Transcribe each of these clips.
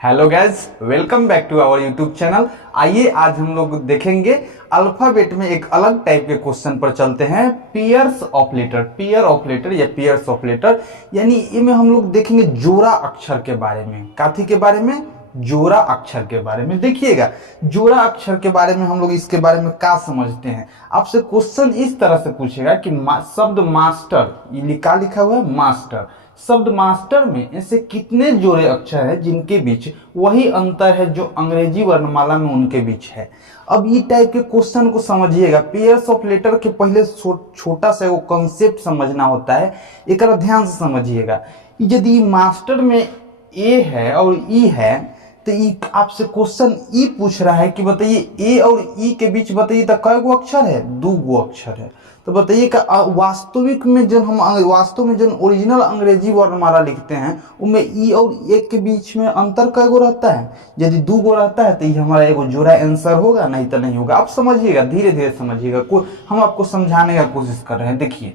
Hello guys, welcome back to our YouTube channel. आइए आज हम लोग देखेंगे अल्फाबेट में एक अलग टाइप के क्वेश्चन पर चलते हैं। Pairs of letter, pair of letter या पेयर्स ऑफ लेटर, यानी इनमें हम लोग देखेंगे जोड़ा अक्षर के बारे में। काथी के बारे में? जोड़ा अक्षर के बारे में। देखिएगा, जोड़ा अक्षर के बारे में हम लोग इसके बारे में क्या समझते हैं। आपसे क्वेश्चन इस तरह से पूछेगा कि शब्द मास्टर, ये लिखा हुआ है मास्टर, शब्द मास्टर में ऐसे कितने जोड़े अक्षर हैं जिनके बीच वही अंतर है जो अंग्रेजी वर्णमाला में उनके बीच है। अब ये टाइप के क्वेश्चन को समझिएगा। पेयर्स ऑफ लेटर के पहले छोटा सा वो कॉन्सेप्ट समझना होता है, एक ध्यान से समझिएगा। यदि मास्टर में ए है और ई है तो आपसे क्वेश्चन ई पूछ रहा है कि बताइए ए और ई के बीच बताइए तो कई गो अक्षर है? 2 गो अक्षर है। तो बताइए कि वास्तविक में जब हम वास्तव में जब ओरिजिनल अंग्रेजी वर्णमाला लिखते हैं उनमें ई और ए के बीच में अंतर कई गो रहता है? यदि 2 गो रहता है तो ये हमारा एगो जोड़ा आंसर होगा, नहीं तो नहीं होगा। आप समझिएगा, धीरे धीरे समझिएगा, हम आपको समझाने का कोशिश कर रहे हैं। देखिए,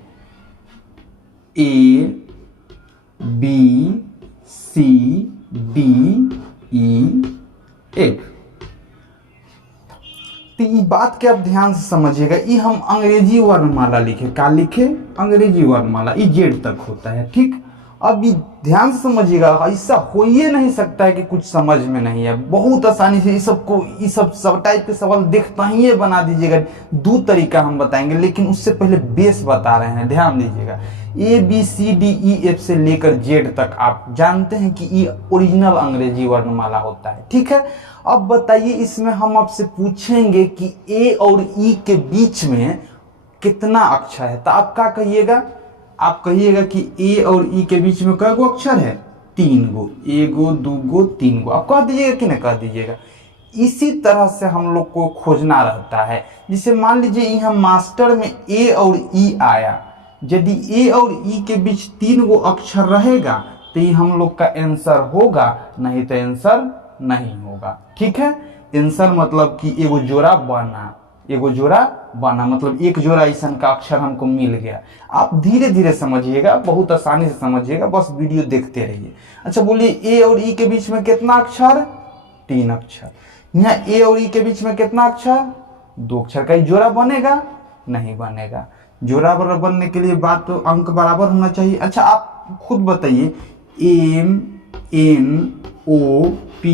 A B C D E F. तो ये बात के आप ध्यान से समझिएगा। ये हम अंग्रेजी वर्णमाला लिखे, क्या लिखे? अंग्रेजी वर्णमाला। ये जेड तक होता है, ठीक। अब ये ध्यान से समझिएगा, ऐसा हो ही नहीं सकता है कि कुछ समझ में नहीं है। बहुत आसानी से ये सब टाइप के सवाल देखता ही बना दीजिएगा। 2 तरीका हम बताएंगे, लेकिन उससे पहले बेस बता रहे हैं, ध्यान दीजिएगा। A B C D E F से लेकर जेड तक आप जानते हैं कि ये ओरिजिनल अंग्रेजी वर्णमाला होता है, ठीक है। अब बताइए, इसमें हम आपसे पूछेंगे कि ए और ई के बीच में कितना अक्षर है, तो आप क्या कहिएगा? आप कहिएगा कि ए और ई के बीच में कै गो अक्षर है? 3 गो। 1 गो, 2 गो, 3 गो। आप कह दीजिएगा कि नहीं कह दीजिएगा? इसी तरह से हम लोग को खोजना रहता है। जिसे मान लीजिए यहाँ मास्टर में ए और ई आया, यदि ए और ई के बीच 3 गो अक्षर रहेगा तो ये हम लोग का आंसर होगा, नहीं तो आंसर नहीं होगा, ठीक है। आंसर मतलब कि एगो जोड़ा बना, एगो जोड़ा बना मतलब एक जोड़ा ऐसा का अक्षर हमको मिल गया। आप धीरे धीरे समझिएगा, बहुत आसानी से समझिएगा, बस वीडियो देखते रहिए। अच्छा बोलिए, ए और ई के बीच में कितना अक्षर? 3 अक्षर। यहाँ ए और ई के बीच में कितना अक्षर? 2 अक्षर का जोड़ा बनेगा? नहीं बनेगा। जोड़ा बराबर बनने के लिए बात तो अंक बराबर होना चाहिए। अच्छा आप खुद बताइए, M N O P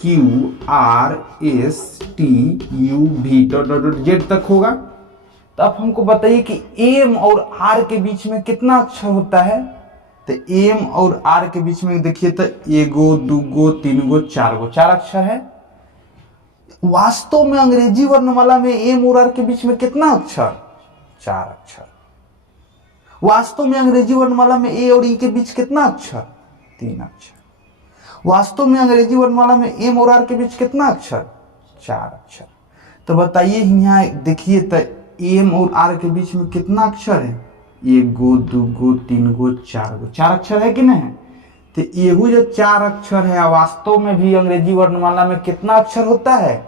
Q R S T U V dot dot dot Z तक होगा। तो आप हमको बताइए कि एम और आर के बीच में कितना अक्षर होता है? तो एम और आर के बीच में देखिए तो 1 गो, 2 गो, 3 गो, 4 गो, 4 अक्षर है। वास्तव में अंग्रेजी वर्णमाला में एम और आर के बीच में कितना अक्षर? 4 अक्षर। वास्तव में अंग्रेजी वर्णमाला में ए और ई के बीच कितना अक्षर? 3 अक्षर। वास्तव में अंग्रेजी वर्णमाला में एम और आर के बीच कितना अक्षर? 4 अक्षर। तो बताइए, यहाँ देखिए तो एम और आर के बीच में कितना अक्षर है? 1 गो, 2 गो, 3 गो, 4 गो, 4 अक्षर है कि नहीं? तो एगो जो 4 अक्षर है, वास्तव में भी अंग्रेजी वर्णमाला में कितना अक्षर होता है?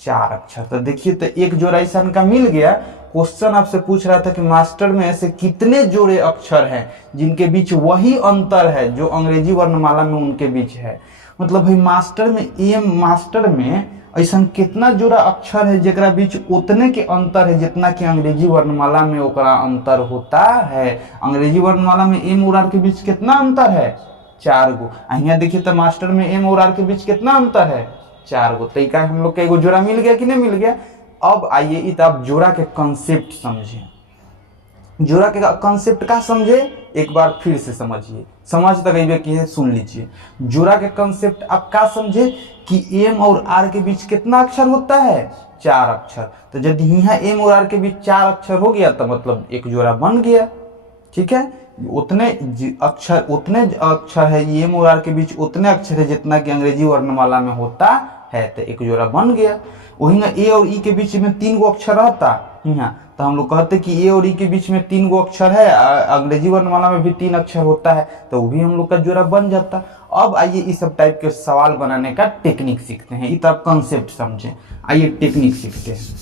4 अक्षर। तो देखिए तो एक जोड़ा ऐसा का मिल गया। क्वेश्चन आपसे पूछ रहा था कि मास्टर में ऐसे कितने जोड़े अक्षर हैं जिनके बीच वही अंतर है जो अंग्रेजी वर्णमाला में उनके बीच है। मतलब भाई मास्टर में ऐसा कितना जोड़ा अक्षर है जेकरा बीच उतने के अंतर है जितना कि अंग्रेजी वर्णमाला में ओकरा अंतर होता है। अंग्रेजी वर्णमाला में एम और आर के बीच कितना अंतर है? 4 गो। यहाँ देखिए तो मास्टर में एम और आर के बीच कितना अंतर है? 4 गो। तो हम लोग का एगो जोड़ा मिल गया कि नहीं मिल गया? अब आइए इत आप जोड़ा के कॉन्सेप्ट समझें। जोड़ा के कॉन्सेप्ट का समझे, एक बार फिर से समझिए, समझ तक अइबे की है सुन लीजिए। जोड़ा के कॉन्सेप्ट आप का समझे कि एम और आर के बीच कितना अक्षर होता है? 4 अक्षर। तो यदि यहाँ एम और आर के बीच 4 अक्षर हो गया तो मतलब एक जोड़ा बन गया, ठीक है। उतने अक्षर है एम और आर के बीच, उतने अक्षर है जितना कि अंग्रेजी वर्णमाला में होता है, तो एक जोड़ा बन गया। वही ना ए और ई के बीच में 3 गो अक्षर रहता यहाँ, तो हम लोग कहते कि ए और ई के बीच में 3 गो अक्षर है, अंग्रेजी वर्णमाला में भी 3 अक्षर होता है, तो वो भी हम लोग का जोड़ा बन जाता। अब आइए इस सब टाइप के सवाल बनाने का टेक्निक सीखते हैं। इतना आप कॉन्सेप्ट समझें, आइए टेक्निक सीखते हैं।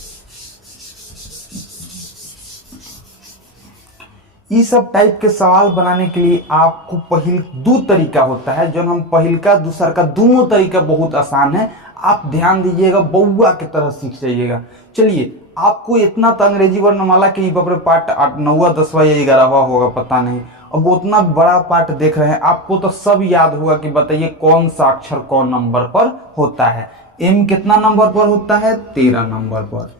ये सब टाइप के सवाल बनाने के लिए आपको दो तरीका होता है, जो हम पहिल का दूसर का दोनों तरीका बहुत आसान है। आप ध्यान दीजिएगा, बउआ की तरह सीख जाइएगा। चलिए, आपको इतना तो अंग्रेजी वर्णमाला के पार्ट 8 9वां 10वां या 11वां होगा पता नहीं, अब उतना बड़ा पार्ट देख रहे हैं, आपको तो सब याद होगा कि बताइए कौन सा अक्षर कौन नंबर पर होता है। एम कितना नंबर पर होता है? 13 नंबर पर।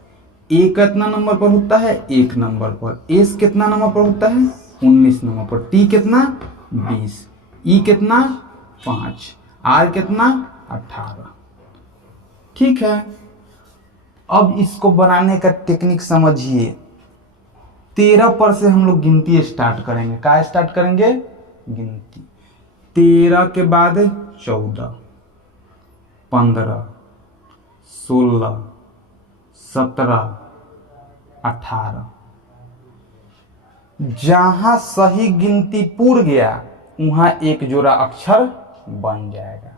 ए कितना नंबर पर होता है? 1 नंबर पर। एस कितना नंबर पर होता है? 19 नंबर पर। टी कितना? 20। ई कितना? 5। आर कितना? 18। ठीक है, अब इसको बनाने का टेक्निक समझिए। 13 पर से हम लोग गिनती स्टार्ट करेंगे। क्या स्टार्ट करेंगे? गिनती। 13 के बाद 14, 15, 16, 17, 18। जहां सही गिनती पूर गया वहां एक जोड़ा अक्षर बन जाएगा।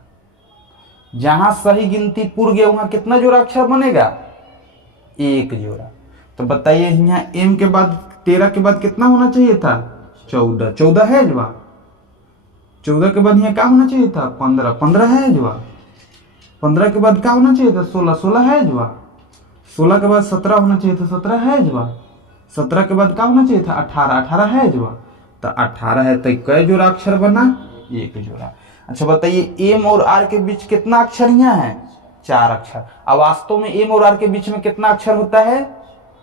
जहां सही गिनती पूर गया वहां कितना जोड़ा अक्षर बनेगा? एक जोड़ा। तो बताइए, यहाँ एम के बाद 13 के बाद कितना होना चाहिए था? 14। 14 है जवा। 14 के बाद यहाँ क्या होना चाहिए था? 15। 15 है जवा। 15 के बाद क्या होना चाहिए था? 16। 16 है जवा। 16 के बाद 17 होना चाहिए था। 17 है जवा। 17 के बाद क्या होना चाहिए था? 18। 18 है जवा। तो 18 है, तो कई जोड़ा अक्षर बना? एक जोड़ा। अच्छा बताइए, एम और आर के बीच कितना अक्षर यहाँ है? 4 अक्षर। अब वास्तव में एम और आर के बीच में कितना अक्षर होता है?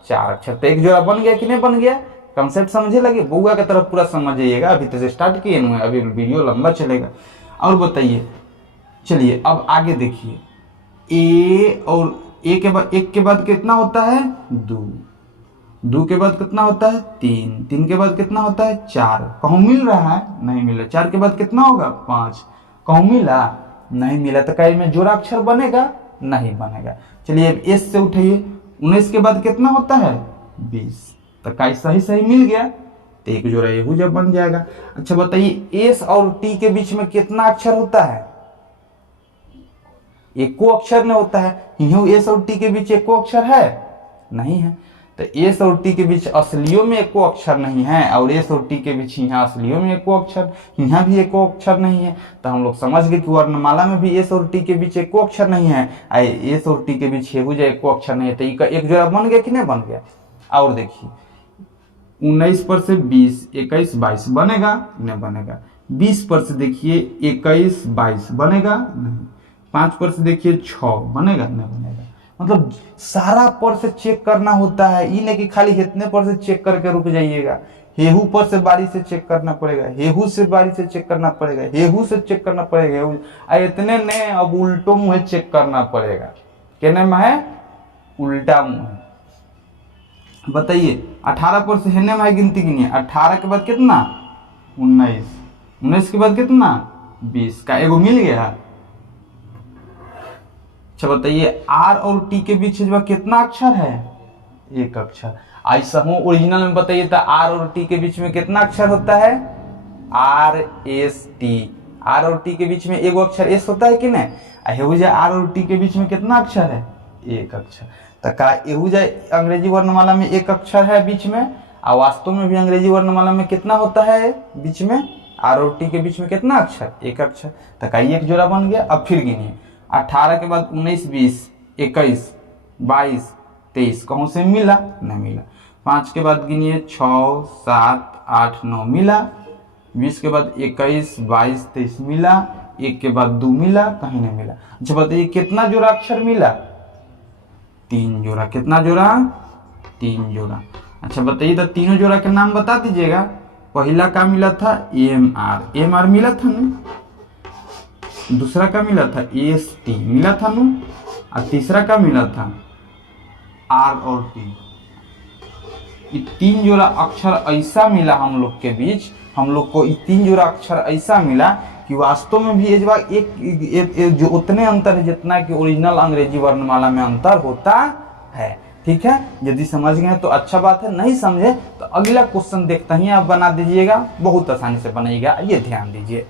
4 अक्षर। तो एक जोड़ा बन गया कि नहीं बन गया? कंसेप्ट समझे लगे? बउआ की तरफ पूरा समझिएगा, अभी तो स्टार्ट किए हुए, अभी वीडियो लंबा चलेगा। और बताइए, चलिए अब आगे देखिए। ए और ए के बाद, एक के बाद कितना होता है? 2। 2 के बाद कितना होता है? 3। 3 के बाद कितना होता है? 4। कहूँ मिल रहा है? नहीं मिला। 4 के बाद कितना होगा? 5। कहूँ मिला? नहीं मिला। तो कहीं में जोड़ा अक्षर बनेगा? नहीं बनेगा। चलिए अब एस से उठाइए। 19 के बाद कितना होता है? 20। तो कहीं सही सही मिल गया, तो एक जोड़ा यहू जब बन जाएगा। अच्छा बताइए, एस और टी के बीच में कितना अक्षर होता है? एको अक्षर नहीं होता है। यूं एस और टी के बीच एको अक्षर है? नहीं है। तो एस और टी के बीच असलियों में एको अक्षर नहीं है, और एस और टी के बीच यहाँ असलियों में एको अक्षर, यहाँ भी एको अक्षर नहीं है। तो हम लोग समझ गए कि वर्णमाला में भी एस और टी के बीच एको अक्षर नहीं है, एस और टी के बीच एको अक्षर नहीं है। तो एक जोड़ा बन गया कि नहीं बन गया? और देखिए, 19 पर से 20, 21, 22 बनेगा? नहीं बनेगा। 20 पर से देखिए 21, 22 बनेगा? नहीं। 5 पर से देखिए 6 बनेगा? नहीं बनेगा। मतलब सारा पर से चेक करना होता है, ये नहीं कि खाली इतने पर से चेक करके रुक जाइएगा। हेहू पर से बारी से चेक करना पड़ेगा, हेहू से बारी से चेक करना पड़ेगा, हेहू से चेक करना पड़ेगा। इतने ने अब उल्टो मुँह चेक करना पड़ेगा। कहने में है उल्टा मुँह। बताइए, 18 पर से हेने में गिनती गिनिए। 18 के बाद कितना? 19। 19 के बाद कितना? 20 का एगो मिल गया। अच्छा बताइए, आर और टी के बीच कितना अक्षर है? एक अक्षर। ऐसा हूँ ओरिजिनल में बताइए, तो आर और टी के बीच में कितना अक्षर होता है? Are S T. आर और टी के बीच में एगो अक्षर एस होता है कि नहीं? आर और टी के बीच में कितना अक्षर है? एक अक्षर। तो का अंग्रेजी वर्णमाला में एक अक्षर है बीच में, और वास्तव में भी अंग्रेजी वर्णमाला में कितना होता है बीच में? आर और टी के बीच में कितना अक्षर? एक अक्षर। तो का एक जोड़ा बन गया। अब फिर गिनिए, 18 के बाद 19, 20, 21, 22, 23 कहूँ से मिला? नहीं मिला। 5 के बाद गिनिए 6, 7, 8, 9 मिला। 20 के बाद 21, 22, 23 मिला। 1 के बाद 2 मिला, कहीं नहीं मिला। अच्छा बताइए, कितना जोड़ा अक्षर मिला? 3 जोड़ा। कितना जोड़ा? 3 जोड़ा। अच्छा बताइए, तो तीनों जोड़ा के नाम बता दीजिएगा। पहला का मिला था? M R. एम आर मिला था ना। दूसरा का मिला था? एस टी मिला था ना। और तीसरा का मिला था? आर और टी। ये 3 जोड़ा अक्षर ऐसा मिला हम लोग के बीच, हम लोग को ये 3 जोड़ा अक्षर ऐसा मिला कि वास्तव में भी एक जो उतने अंतर है जितना कि ओरिजिनल अंग्रेजी वर्णमाला में अंतर होता है। ठीक है, यदि समझ गए तो अच्छा बात है, नहीं समझे तो अगला क्वेश्चन देखते ही आप बना दीजिएगा, बहुत आसानी से बनाइएगा। ये ध्यान दीजिए।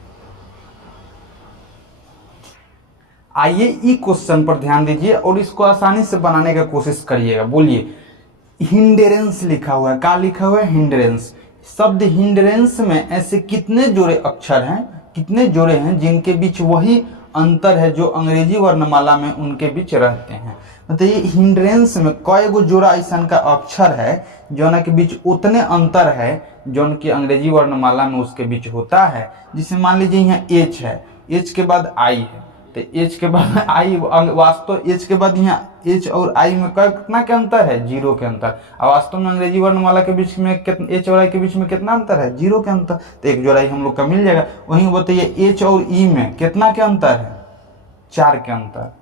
आइए ई क्वेश्चन पर ध्यान दीजिए और इसको आसानी से बनाने का कोशिश करिएगा। बोलिए, हिंड्रेंस लिखा हुआ है। क्या लिखा हुआ है? हिंड्रेंस। शब्द हिंड्रेंस में ऐसे कितने जोड़े अक्षर हैं, कितने जोड़े हैं जिनके बीच वही अंतर है जो अंग्रेजी वर्णमाला में उनके बीच रहते हैं। मतलब ये हिंड्रेंस में कई गो जोड़ा ऐसा का अक्षर है जो के बीच उतने अंतर है जो कि अंग्रेजी वर्णमाला में उसके बीच होता है। जिसे मान लीजिए यहाँ एच है, एच के बाद आई है, तो एच के बाद आई, वास्तव एच के बाद यहाँ एच और आई में कितना के अंतर है, 0 के अंतर। और वास्तव में अंग्रेजी वर्णमाला के बीच में एच और आई के बीच में कितना अंतर है, 0 के अंतर। तो एक जोड़ा हम लोग का मिल जाएगा। वहीं बताइए एच और ई में कितना के अंतर है, 4 के अंतर।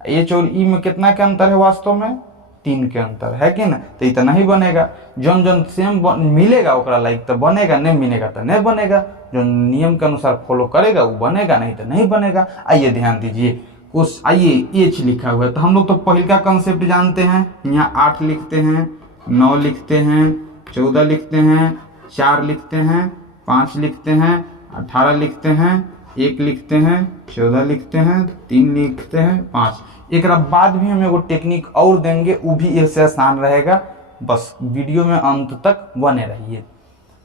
एच और ई में कितना के अंतर है, वास्तव में 3 के अंतर है कि ना। तो इतना ही बनेगा, जौन जौन सेम मिलेगा ओकरा लाइक तो बनेगा, नहीं मिलेगा तो नहीं बनेगा। जो नियम के अनुसार फॉलो करेगा वो बनेगा, नहीं तो नहीं बनेगा। आइए ध्यान दीजिए, कुछ आइए एच लिखा हुआ है तो हम लोग तो पहले का कंसेप्ट जानते हैं। यहाँ 8 लिखते हैं, 9 लिखते हैं, 14 लिखते हैं, 4 लिखते हैं, 5 लिखते हैं, 18 लिखते हैं, 1 लिखते हैं, 14 लिखते हैं, 3 लिखते हैं, 5। एक बाद भी हम एगो टेक्निक और देंगे, वो भी इससे आसान रहेगा। बस वीडियो में अंत तक बने रहिए।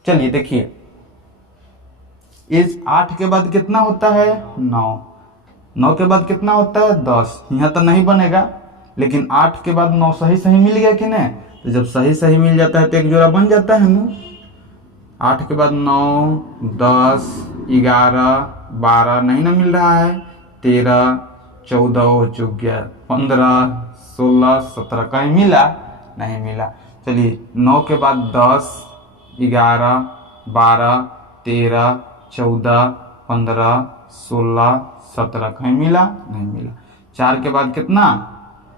चलिए देखिए, इस 8 के बाद कितना होता है, 9। 9 के बाद कितना होता है, 10। यहाँ तो नहीं बनेगा, लेकिन 8 के बाद 9 सही सही मिल गया कि नहीं। तो जब सही सही मिल जाता है तो एक जोड़ा बन जाता है ना। 8 के बाद 9, 10, 11, 12 नहीं ना मिल रहा है, 13, 14 हो चुक गया, 15, 16, 17 कहीं मिला नहीं मिला। चलिए 9 के बाद 10, 11, 12, 13, 14, 15, 16, 17 कहीं मिला नहीं मिला। 4 के बाद कितना,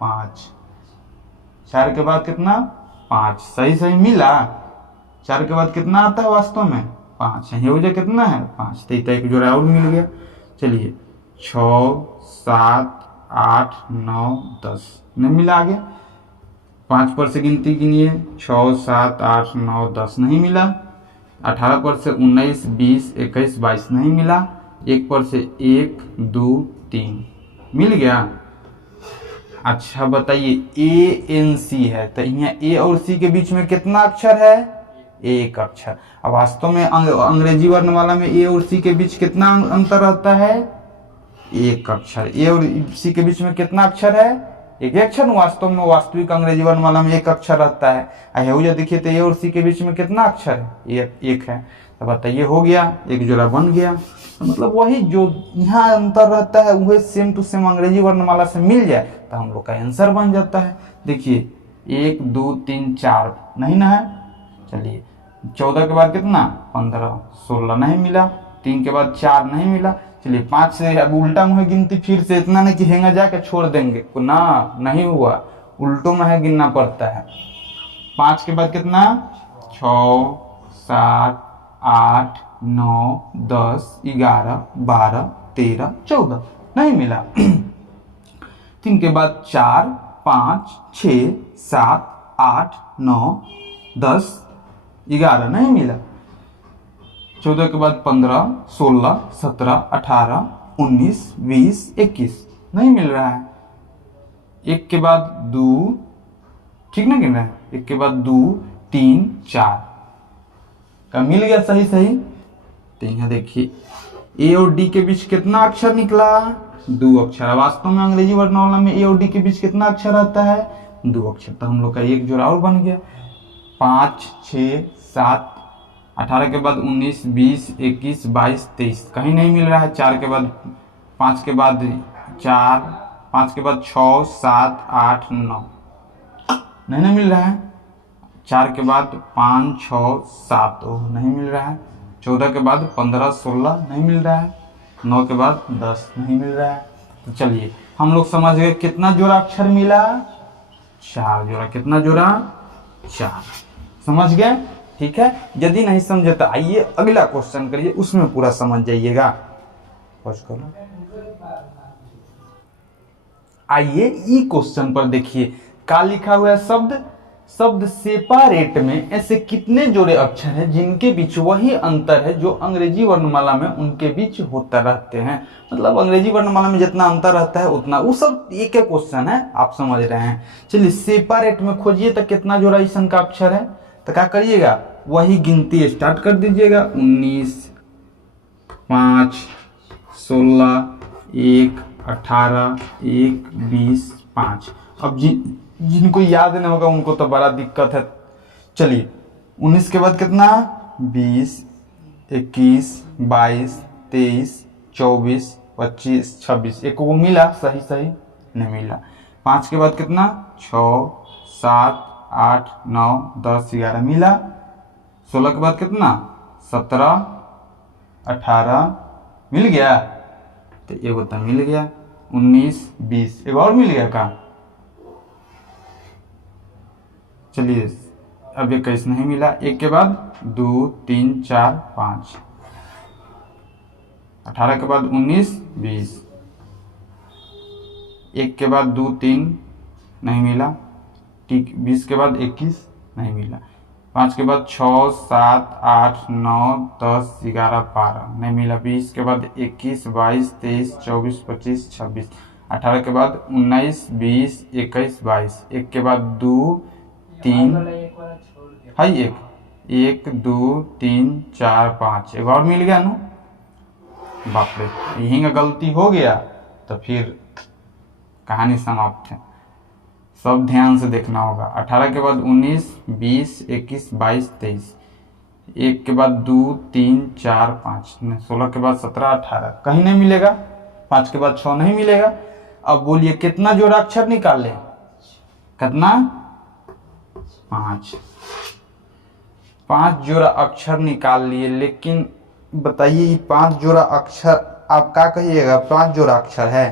5। 4 के बाद कितना, 5 सही सही मिला। 4 के बाद कितना आता है वास्तव में, 5। ये वजह कितना है, 5। तो एक जोड़ा और मिल गया। चलिए 6, 7, 8, 9, 10 नहीं मिला। आगे 5 पर से गिनती गिनिए, 6, 7, 8, 9, 10 नहीं मिला। 18 पर से 19, 20, 21, 22 नहीं मिला। 1 पर से 1, 2, 3 मिल गया। अच्छा बताइए ANC है तो यहाँ A और C के बीच में कितना अक्षर है, 1 अक्षर। अब वास्तव में अंग्रेजी वर्णमाला में A और C के बीच कितना अंतर रहता है, 1 अक्षर। A और C के बीच में कितना अक्षर है, 1 अक्षर। वास्तव में वास्तविक अंग्रेजी वर्णमाला में 1 अक्षर रहता है। ये देखिए तो A और C के बीच में कितना अक्षर है, 1 है। तो बताइए हो गया, एक जोड़ा बन गया। तो मतलब वही जो यहाँ अंतर रहता है वही सेम टू सेम अंग्रेजी वर्णमाला से मिल जाए तो हम लोग का आंसर बन जाता है। देखिए 1, 2, 3, 4 नहीं ना है। चलिए 14 के बाद कितना, 15, 16 नहीं मिला। 3 के बाद 4 नहीं मिला। चलिए 5 से अब उल्टा मुँह गिनती फिर से, इतना नहीं कि हेंगा जाके छोड़ देंगे ना, नहीं हुआ, उल्टों में है गिनना पड़ता है। 5 के बाद कितना, 6, 7, 8, 9, 10, 11, 12, 13, 14 नहीं मिला। 3 के बाद 4, 5, 6, 7, 8, 9, 10, 11 नहीं मिला। 14 के बाद 15, 16, 17, 18, 19, 20, 21 नहीं मिल रहा है। 1 के बाद 2, ठीक ना गिन रहा है। 1 के बाद 2, 3, 4 का मिल गया सही सही। तो यहाँ देखिए A और D के बीच कितना अक्षर निकला, 2 अक्षर। वास्तव में अंग्रेजी वर्णमाला में A और D के बीच कितना अक्षर आता है, 2 अक्षर। तो हम लोग का एक जोड़ा और बन गया। 5, 6, 7, 18 के बाद 19, 20, 21, 22, 23 कहीं नहीं मिल रहा है। 4 के बाद 5 के बाद 4, 5 के बाद 6, 7, 8, 9 नहीं मिल रहा है। 4 के बाद 5, 6, 7 नहीं मिल रहा है। 14 के बाद 15, 16 नहीं मिल रहा है। 9 के बाद 10 नहीं मिल रहा है। तो चलिए हम लोग समझ गए कितना जोड़ा अक्षर मिला, 4 जोड़ा। कितना जोड़ा, 4। समझ गए, ठीक है। यदि नहीं समझे तो आइए अगला क्वेश्चन करिए, उसमें पूरा समझ जाइएगा। आइए ई क्वेश्चन पर देखिए क्या लिखा हुआ है। शब्द सेपारेट में ऐसे कितने जोड़े अक्षर हैं जिनके बीच वही अंतर है जो अंग्रेजी वर्णमाला में उनके बीच होता रहते हैं। मतलब अंग्रेजी वर्णमाला में जितना अंतर रहता है उतना, वो सब एक एक क्वेश्चन है, आप समझ रहे हैं। चलिए सेपारेट में खोजिए तो कितना जोड़ा ईसन का अक्षर है। तो क्या करिएगा, वही गिनती स्टार्ट कर दीजिएगा। 19, 5, 16, 1, 18, 1, 20, 5। अब जिनको याद नहीं होगा उनको तो बड़ा दिक्कत है। चलिए 19 के बाद कितना, 20, 21, 22, 23, 24, 25, 26। एक को मिला सही सही नहीं मिला। 5 के बाद कितना, 6, 7, 8, 9, 10, 11 मिला। 16 के बाद कितना, 17, 18 मिल गया, तो एक तो मिल गया। 19, 20 एक और मिल गया का। चलिए अब 21 नहीं मिला। एक के बाद 2, 3, 4, 5। 18 के बाद 19, 20। एक के बाद 2, 3 नहीं मिला। ठीक 20 के बाद 21 नहीं मिला। 5 के बाद 6, 7, 8, 9, 10, 11, 12 नहीं मिला। 20 के बाद 21, 22, 23, 24, 25, 26। 18 के बाद 19, 20, 21, 22। एक के बाद 2, 3 है, 1, 2, 3, 4, 5 एक और मिल गया ना। बाप रे, यहीं का गलती हो गया तो फिर कहानी समाप्त है। सब ध्यान से देखना होगा। 18 के बाद 19, 20, 21, 22, 23। एक के बाद 2, 3, 4, 5। 16 के बाद 17, 18 कहीं नहीं मिलेगा। 5 के बाद 6 नहीं मिलेगा। अब बोलिए कितना जोड़ा अक्षर निकाल ले, कितना, 5। 5 जोड़ा अक्षर निकाल लिए। लेकिन बताइए ये 5 जोड़ा अक्षर आप क्या कहिएगा, 5 जोड़ा अक्षर है?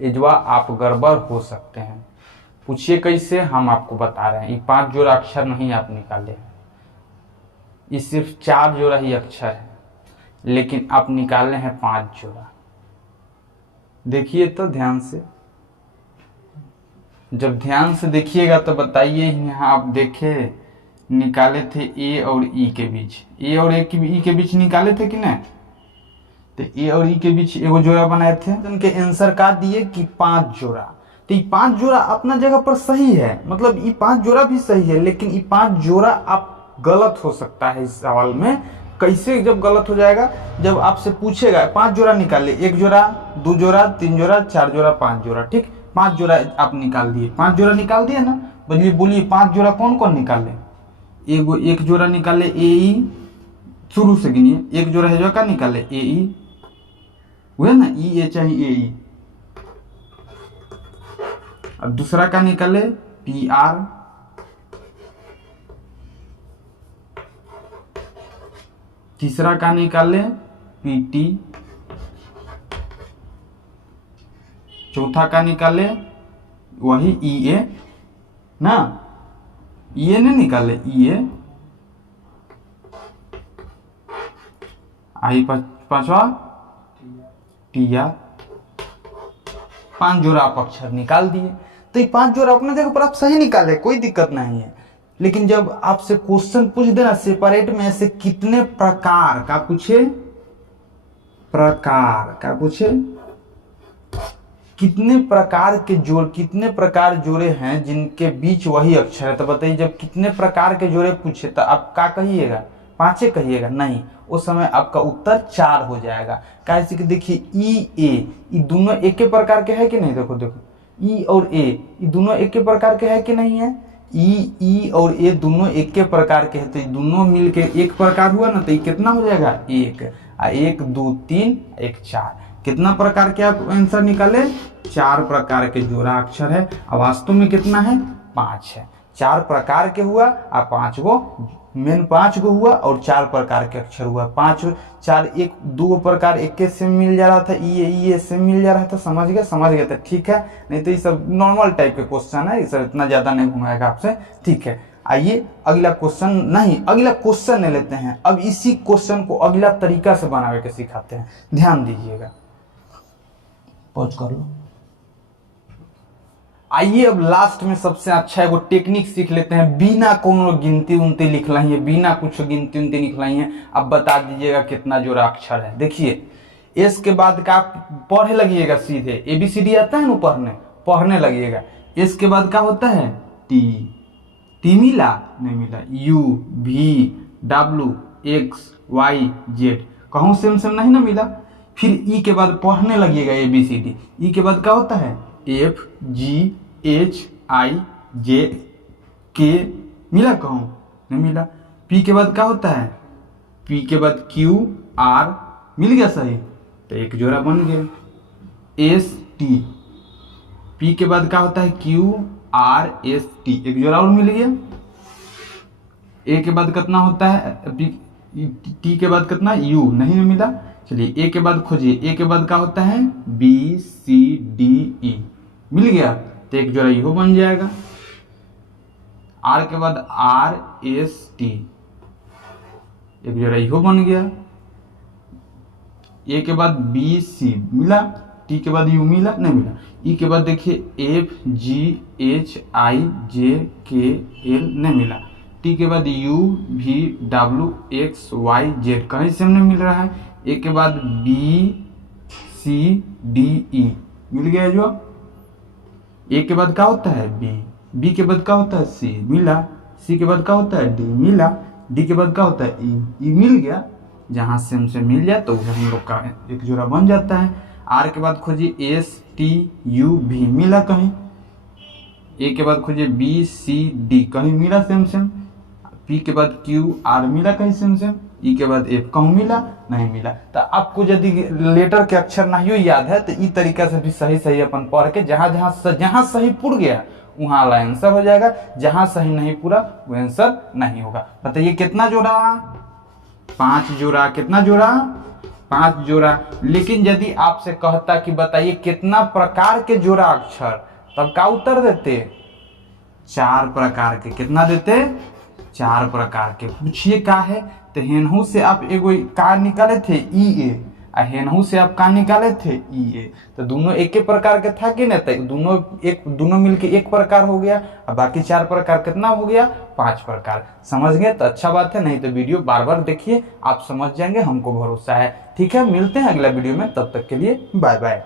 इजवा आप गड़बड़ हो सकते हैं। पूछिए कैसे, हम आपको बता रहे हैं। ये 5 जोड़ा अक्षर नहीं आप निकाले हैं, ये सिर्फ 4 जोड़ा ही अक्षर है, लेकिन आप निकाले हैं 5 जोड़ा। देखिए तो ध्यान से, जब ध्यान से देखिएगा तो बताइए। यहाँ आप देखे निकाले थे ए और ई के बीच, ए और ई के बीच निकाले थे कि नहीं? तो ए और ई के बीच एगो जोड़ा बनाए थे। उनके आंसर का दिए कि 5 जोड़ा। तो ये 5 जोड़ा अपना जगह पर सही है, मतलब ये 5 जोड़ा भी सही है, लेकिन ये 5 जोड़ा आप गलत हो सकता है इस सवाल में। कैसे जब गलत हो जाएगा, जब आपसे पूछेगा 5 जोड़ा निकाले, 1 जोड़ा, 2 जोड़ा, 3 जोड़ा, 4 जोड़ा, 5 जोड़ा। ठीक, 5 जोड़ा आप निकाल दिए। 5 जोड़ा निकाल दिए ना। बोलिए 5 जोड़ा कौन कौन निकाले? एक जोड़ा निकाले ए ई, शुरू से गिनिए। एक जोड़ा है जो का निकाले ए ई, हुए ना, ई ए चाहे ए ई। अब दूसरा का निकाले पी आर, तीसरा का निकाले पी टी, चौथा का निकाले वही ई ए ना, ई ए नहीं निकाले, ई ए। आई पांचवा टी आर। 5 जोड़ा आप अक्षर निकाल दिए। तो ये 5 जोड़ा अपने जगह पर आप सही निकाले, कोई दिक्कत नहीं है। लेकिन जब आपसे क्वेश्चन पूछ देना सेपरेट में से कितने प्रकार का पूछे, प्रकार का पूछे, कितने प्रकार के जोड़, कितने प्रकार जोड़े हैं जिनके बीच वही अक्षर है, तो बताइए जब कितने प्रकार के जोड़े पूछे तो आप क्या कहिएगा? 5 कहिएगा? नहीं, उस समय आपका उत्तर 4 हो जाएगा। कैसे कि देखिए ई ए, ये दोनों एक के प्रकार के है कि नहीं? देखो ई और ए ये दोनों एक के प्रकार के है कि नहीं है? ई और ए दोनों एक के प्रकार के है, तो दोनों मिलके एक प्रकार हुआ ना, तो ये कितना हो जाएगा? 1। 1, 2, 3, 1, 4। कितना प्रकार के आप आंसर निकाले? 4 प्रकार के जोड़ा अक्षर है। और वास्तव में कितना है? 5 है। 4 प्रकार के हुआ और 5 गो मेन 5 गो हुआ और 4 प्रकार के अक्षर हुआ। 5, 4, 1, 2 प्रकार एक के सेम मिल जा रहा था, ई ए सेम मिल जा रहा था। समझ गए तो ठीक है, नहीं तो ये सब नॉर्मल टाइप के क्वेश्चन है, ये सब इतना ज्यादा नहीं घुमाएगा आपसे। ठीक है, आइए अगला क्वेश्चन, नहीं अगला क्वेश्चन ले लेते हैं। अब इसी क्वेश्चन को अगला तरीका से बनावे के सिखाते हैं, ध्यान दीजिएगा। पॉज कर लो। आइए अब लास्ट में सबसे अच्छा एगो टेक्निक सीख लेते हैं, बिना कोनो गिनती उनती लिखलाई है, बिना कुछ गिनती उनती लिखलाई है। अब बता दीजिएगा कितना जोड़ा अक्षर है। देखिए एस के बाद का पढ़े लगिएगा, सीधे ABCD आता है ना पढ़ने लगिएगा। एस के बाद क्या होता है? टी, टी मिला नहीं मिला, यू भी डब्ल्यू एक्स वाई जेड कहूँ सेम सेम नहीं ना मिला। फिर ई के बाद पढ़ने लगिएगा ए बी सी डी, ई के बाद क्या होता है एफ जी एच आई जे के मिला कहूँ नहीं मिला। पी के बाद क्या होता है पी के बाद क्यू आर मिल गया सही, तो एक जोड़ा बन गया। एस टी पी के बाद क्या होता है क्यू आर एस टी, एक जोड़ा और मिल गया। ए के बाद कितना होता है टी के बाद कितना यू नहीं मिला। चलिए ए के बाद खोजिए, ए के बाद क्या होता है बी सी डी ई मिल गया, तो एक जोड़ा यू बन जाएगा। आर के बाद आर एस टी, एक जोड़ा यू बन गया। ए के बाद बी सी मिला, टी के बाद यू मिला नहीं मिला। ई के बाद देखिए एफ जी एच आई जे के एल नहीं मिला। टी के बाद यू भी डब्ल्यू एक्स वाई जेड कहीं से नहीं मिल रहा है। ए के बाद बी सी डी ई मिल गया जो। ए के बाद क्या होता है बी के बाद क्या होता है सी मिला, सी के बाद क्या होता है डी मिला, डी के बाद क्या होता है ई मिल गया। जहाँ सेम से मिल जाए तो हम लोग का एक जोड़ा बन जाता है। आर के बाद खोजिए एस टी यू भी मिला कहीं। ए के बाद खोजिए बी सी डी कहीं मिला सेम सेम। पी के बाद क्यू आर मिला कहीं सेम सेम। ई के बाद एफ कहूँ मिला नहीं मिला। तो आपको यदि लेटर के अक्षर नहीं याद है तो इस तरीका से भी सही सही अपन पढ़ के जहाँ जहाँ सही पुर गया वहाँ वाला आंसर हो जाएगा, जहाँ सही नहीं पूरा वो आंसर नहीं होगा। बताइए कितना जोड़ा 5 जोड़ा, कितना जोड़ा 5 जोड़ा। लेकिन यदि आपसे कहता कि बताइए कितना प्रकार के जोड़ा अक्षर, तब का उत्तर देते 4 प्रकार के। कितना देते 4 प्रकार के। पूछिए का है तो हेनहू से आप एगो का निकाले थे ई ए, आ हेनहू से आप का निकाले थे ई ए, तो दोनों एक ही प्रकार के था कि नहीं, तो दोनों मिलके एक प्रकार हो गया। अब बाकी 4 प्रकार कितना हो गया 5 प्रकार। समझ गए तो अच्छा बात है, नहीं तो वीडियो बार बार देखिए, आप समझ जाएंगे, हमको भरोसा है। ठीक है, मिलते हैं अगला वीडियो में, तब तक के लिए बाय बाय।